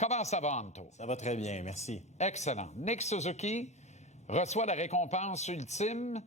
Comment ça va, Anto? Ça va très bien, merci. Excellent. Nick Suzuki reçoit la récompense ultime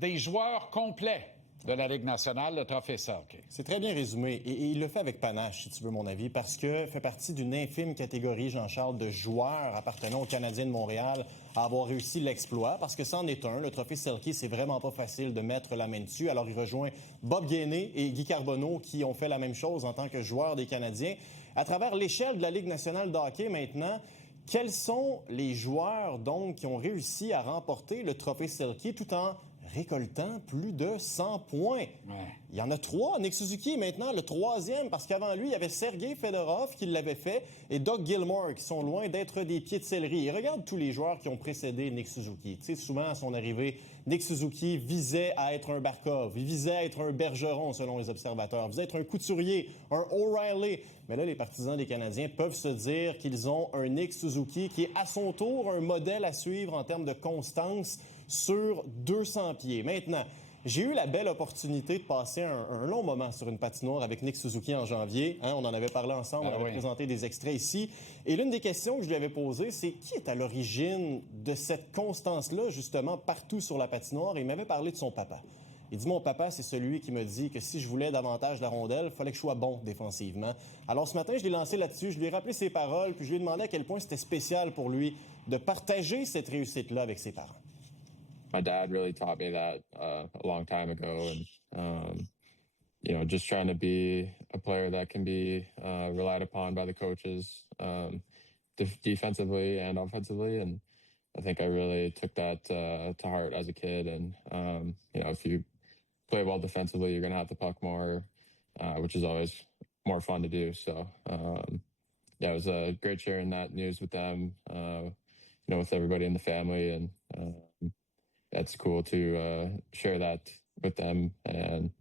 des joueurs complets de la Ligue nationale, le Trophée Selke. C'est très bien résumé et il le fait avec panache, si tu veux mon avis, parce que fait partie d'une infime catégorie, Jean-Charles, de joueurs appartenant aux Canadiens de Montréal à avoir réussi l'exploit, parce que c'en est un. Le Trophée Selke, c'est vraiment pas facile de mettre la main dessus. Alors il rejoint Bob Gainey et Guy Carbonneau qui ont fait la même chose en tant que joueurs des Canadiens. À travers l'échelle de la Ligue nationale de hockey maintenant, quels sont les joueurs donc qui ont réussi à remporter le Trophée Selke tout en récoltant plus de 100 points? Ouais. Il y en a 3. Nick Suzuki est maintenant le 3e, parce qu'avant lui, il y avait Sergei Fedorov qui l'avait fait et Doug Gilmour qui sont loin d'être des pieds de céleri. Et regarde tous les joueurs qui ont précédé Nick Suzuki. Tu sais, souvent, à son arrivée, Nick Suzuki visait à être un Barkov, il visait à être un Bergeron, selon les observateurs, il visait à être un Couturier, un O'Reilly. Mais là, les partisans des Canadiens peuvent se dire qu'ils ont un Nick Suzuki qui est à son tour un modèle à suivre en termes de constance sur 200 pieds. Maintenant, j'ai eu la belle opportunité de passer un long moment sur une patinoire avec Nick Suzuki en janvier. On en avait parlé ensemble, on avait présenté des extraits ici. Et l'une des questions que je lui avais posées, c'est qui est à l'origine de cette constance-là, justement, partout sur la patinoire? Et il m'avait parlé de son papa. Il dit, mon papa, c'est celui qui me dit que si je voulais davantage la rondelle, il fallait que je sois bon défensivement. Alors ce matin, je l'ai lancé là-dessus, je lui ai rappelé ses paroles, puis je lui ai demandé à quel point c'était spécial pour lui de partager cette réussite-là avec ses parents. My dad really taught me that a long time ago, and just trying to be a player that can be relied upon by the coaches, defensively and offensively. And I think I really took that to heart as a kid. And if you play well defensively, you're going to have the puck more, which is always more fun to do. So it was great sharing that news with them, with everybody in the family, and that's cool to share that with them. And,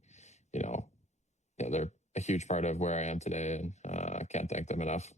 they're a huge part of where I am today, and I can't thank them enough.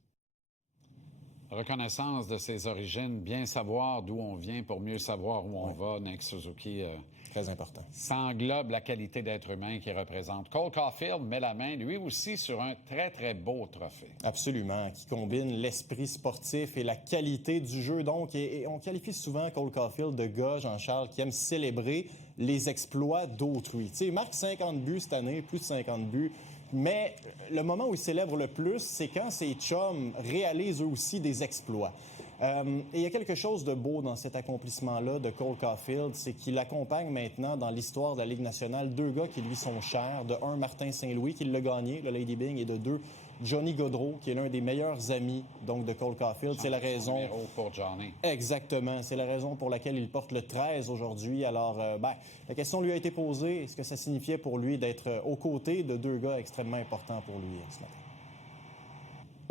Reconnaissance de ses origines, bien savoir d'où on vient pour mieux savoir où on va. Nick Suzuki, très important. Ça englobe la qualité d'être humain qu'il représente. Cole Caulfield met la main, lui aussi, sur un très, très beau trophée. Absolument, qui combine l'esprit sportif et la qualité du jeu. Donc, et on qualifie souvent Cole Caulfield de gars, Jean-Charles, qui aime célébrer les exploits d'autrui. Tu sais, il marque 50 buts cette année, plus de 50 buts. Mais le moment où il célèbre le plus, c'est quand ses chums réalisent eux aussi des exploits. Et il y a quelque chose de beau dans cet accomplissement-là de Cole Caulfield, c'est qu'il accompagne maintenant dans l'histoire de la Ligue nationale 2 gars qui lui sont chers. De un, Martin Saint-Louis, qui l'a gagné, le Lady Byng, et de 2, Johnny Gaudreau, qui est l'un des meilleurs amis donc de Cole Caulfield. C'est la raison. Numéro pour Johnny. Exactement. C'est la raison pour laquelle il porte le 13 aujourd'hui. Alors, la question lui a été posée. Est-ce que ça signifiait pour lui d'être aux côtés de 2 gars extrêmement importants pour lui ce matin?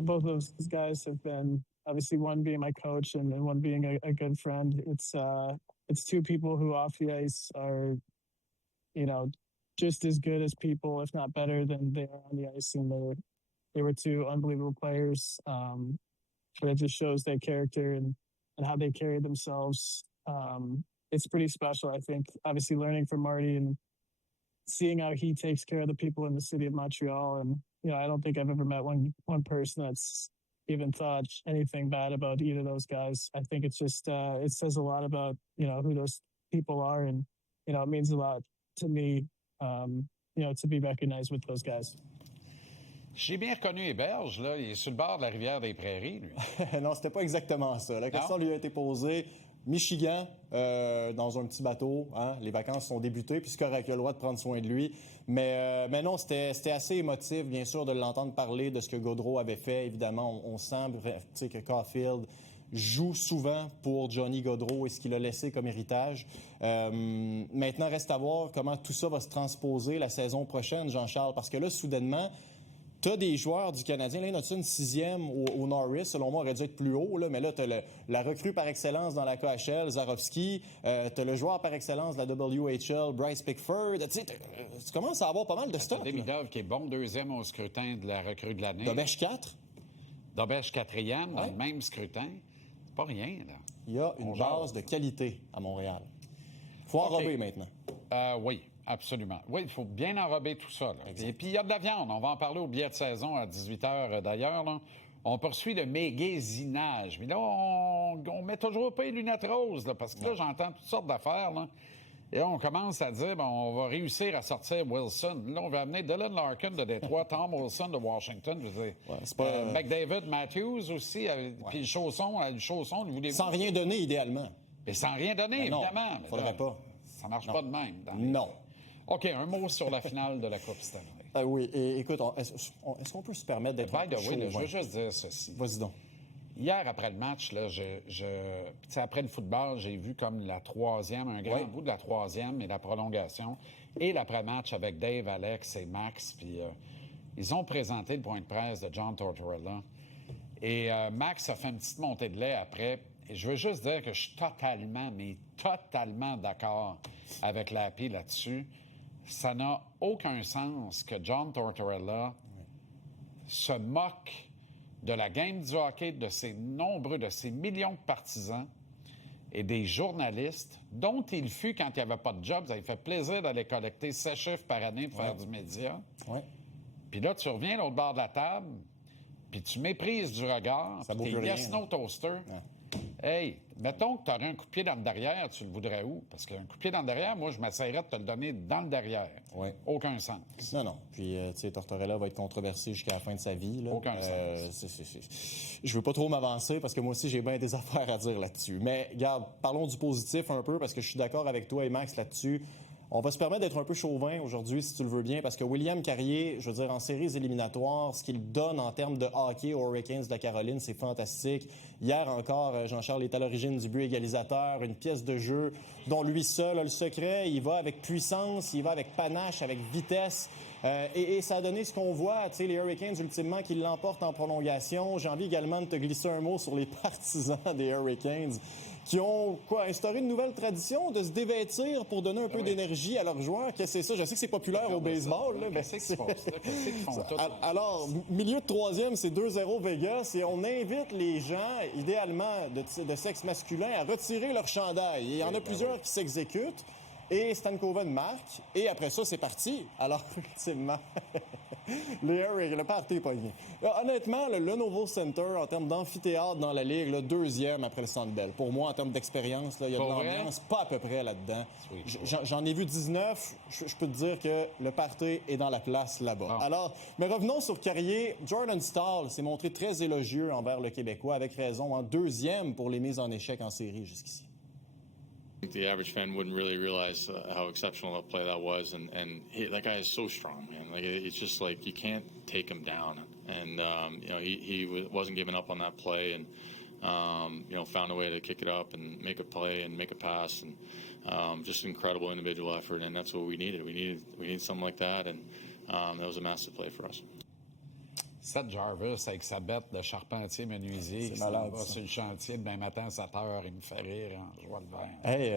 Both of those guys have been, obviously, one being my coach and one being a good friend. It's 2 people who off the ice are, just as good as people, if not better than they are on the ice. And they were 2 unbelievable players. But it just shows their character and how they carry themselves. It's pretty special, I think. Obviously, learning from Marty and seeing how he takes care of the people in the city of Montreal. And, I don't think I've ever met one person that's even thought anything bad about either of those guys. I think it's just, it says a lot about, who those people are. And, it means a lot to me, to be recognized with those guys. J'ai bien reconnu Héberge, là. Il est sur le bord de la rivière des Prairies, lui. Non, c'était pas exactement ça. La question lui a été posée. Michigan, dans un petit bateau. Les vacances sont débutées, puis c'est correct, il a le droit de prendre soin de lui. Mais non, c'était assez émotif, bien sûr, de l'entendre parler de ce que Gaudreau avait fait. Évidemment, on sent que Caulfield joue souvent pour Johnny Gaudreau et ce qu'il a laissé comme héritage. Maintenant, reste à voir comment tout ça va se transposer la saison prochaine, Jean-Charles, parce que là, soudainement, tu as des joueurs du Canadien. Là, il y en a une 6e au Norris. Selon moi, aurait dû être plus haut. Là, mais là, tu as la recrue par excellence dans la KHL, Zarovski. Tu as le joueur par excellence de la WHL, Bryce Pickford. Tu commences à avoir pas mal de stock. Demidov, qui est bon 2e au scrutin de la recrue de l'année. Dobèche 4. Dobèche 4e, dans le même scrutin. C'est pas rien, là. Il y a une base de qualité à Montréal. Il faut enrober maintenant. Oui. Absolument. Oui, il faut bien enrober tout ça. Là. Et puis, il y a de la viande. On va en parler au billet de saison à 18h d'ailleurs. Là. on poursuit le magaisinage. Mais là, on met toujours pas les lunettes roses, là, parce que là, j'entends toutes sortes d'affaires, là. Et là, on commence à dire, on va réussir à sortir Wilson. Là, on va amener Dylan Larkin de Détroit, Tom Wilson de Washington. Je veux dire, c'est pas, McDavid Matthews aussi, puis le chausson, voulez-vous... Sans rien donner, idéalement. Mais sans rien donner, Mais non, évidemment. Mais faudrait là, pas. Ça marche pas de même. Non. OK, un mot sur la finale de la Coupe Stanley. Oui, et écoute, est-ce qu'on peut se permettre d'être By un peu the way, là, je chauvin? veux juste dire ceci. Vas-y donc. Hier, après le match, là, après le football, j'ai vu comme la troisième, un grand bout de la troisième et la prolongation. Et l'après-match avec Dave, Alex et Max. Puis ils ont présenté le point de presse de John Tortorella. Et Max a fait une petite montée de lait après. Et je veux juste dire que je suis totalement d'accord avec Lappy là-dessus. Ça n'a aucun sens que John Tortorella se moque de la game du hockey, de ses millions de partisans et des journalistes dont il fut quand il n'y avait pas de job. Ça lui fait plaisir d'aller collecter 7 chiffres par année pour faire du média. Ouais. Puis là, tu reviens à l'autre bord de la table, puis tu méprises du regard, Ça puis vaut t'es plus rien, yes no toaster. Hey, mettons que tu aurais un coup de pied dans le derrière, tu le voudrais où? Parce qu'un coup de pied dans le derrière, moi, je m'essayerais de te le donner dans le derrière. Ouais. Aucun sens. Non. Puis, tu sais, Tortorella va être controversé jusqu'à la fin de sa vie. Là. Aucun sens. Je veux pas trop m'avancer parce que moi aussi, j'ai bien des affaires à dire là-dessus. Mais, regarde, parlons du positif un peu parce que je suis d'accord avec toi et Max là-dessus. On va se permettre d'être un peu chauvin aujourd'hui, si tu le veux bien, parce que William Carrier, je veux dire, en séries éliminatoires, ce qu'il donne en termes de hockey aux Hurricanes de la Caroline, c'est fantastique. Hier encore, Jean-Charles est à l'origine du but égalisateur, une pièce de jeu dont lui seul a le secret. Il va avec puissance, il va avec panache, avec vitesse. Et ça a donné ce qu'on voit, tu sais, les Hurricanes, ultimement, qui l'emportent en prolongation. J'ai envie également de te glisser un mot sur les partisans des Hurricanes qui ont, instauré une nouvelle tradition de se dévêtir pour donner un peu d'énergie à leurs joueurs. Qu'est-ce que c'est ça? Je sais que c'est populaire au baseball, là, mais Qu'est-ce qu'ils font? Qu'est-ce qu'ils font tout? Alors, milieu de troisième, c'est 2-0 Vegas et on invite les gens, idéalement de sexe masculin, à retirer leur chandail. Et il y en a plusieurs qui s'exécutent. Et Stankoven marque. Et après ça, c'est parti. Alors, ultimement, le party est pogné. Honnêtement, le Novo Center, en termes d'amphithéâtre dans la Ligue, le deuxième après le Centre Bell. Pour moi, en termes d'expérience, il y a de l'ambiance, pas à peu près là-dedans. J'en ai vu 19. Je peux te dire que le party est dans la place là-bas. Alors, mais revenons sur Carrier. Jordan Staal s'est montré très élogieux envers le Québécois, avec raison, en deuxième pour les mises en échec en série jusqu'ici. I think the average fan wouldn't really realize how exceptional a play that was, and that guy is so strong, man. Like it's just like you can't take him down, and he wasn't giving up on that play, and found a way to kick it up and make a play and make a pass, and just incredible individual effort, and that's what we needed. We needed something like that, and that was a massive play for us. Seth Jarvis avec sa bête de charpentier menuisier qui s'en va sur le chantier demain matin à 7 heures, il me fait rire en jouant le vert. Hey,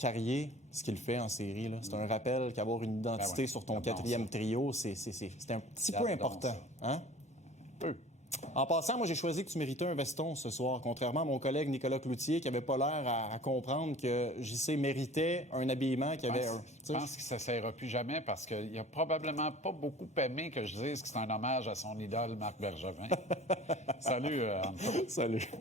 Carrier, ce qu'il fait en série, là, c'est un rappel qu'avoir une identité sur ton quatrième trio, c'est un petit peu important. Hein? Peu. En passant, moi, j'ai choisi que tu méritais un veston ce soir, contrairement à mon collègue Nicolas Cloutier, qui avait pas l'air à comprendre que JC méritait un habillement qui avait un... Je pense qu'il ne s'essayera plus jamais parce qu'il n'a probablement pas beaucoup aimé que je dise que c'est un hommage à son idole Marc Bergevin. Salut, Antoine. Salut.